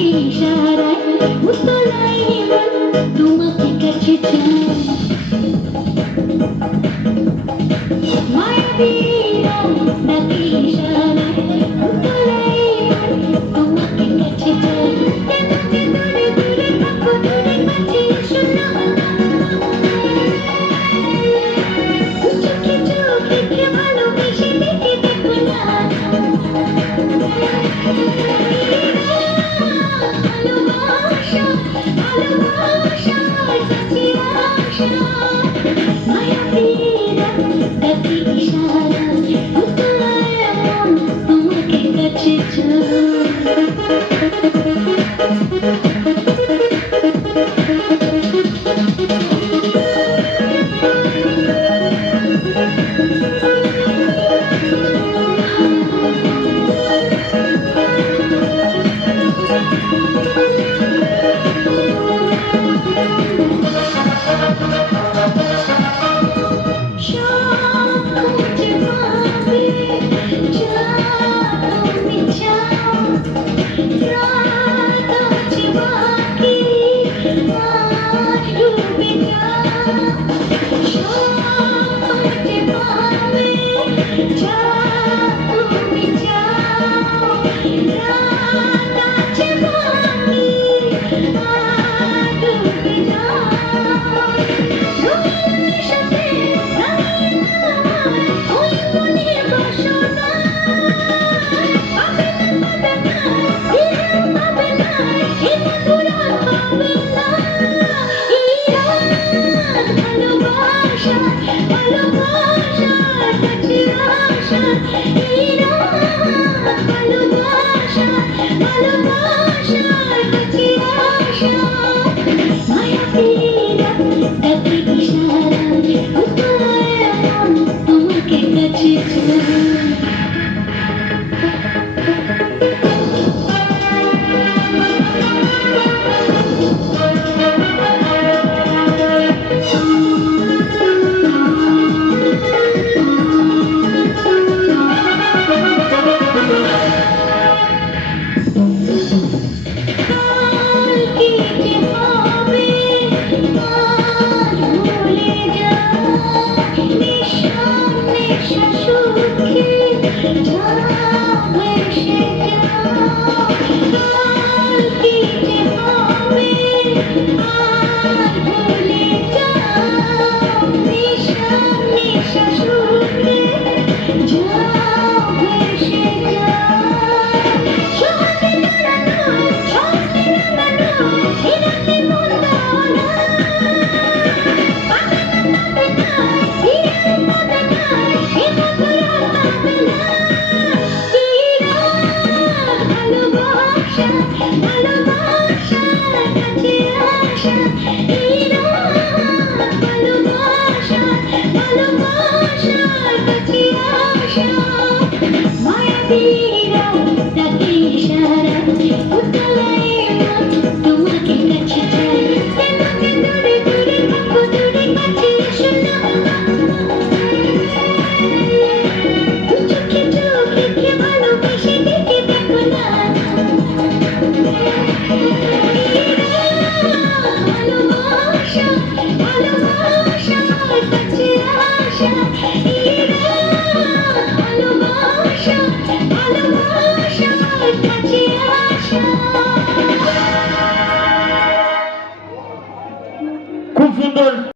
Keisha. ीरा 记得。Thank you. Woo!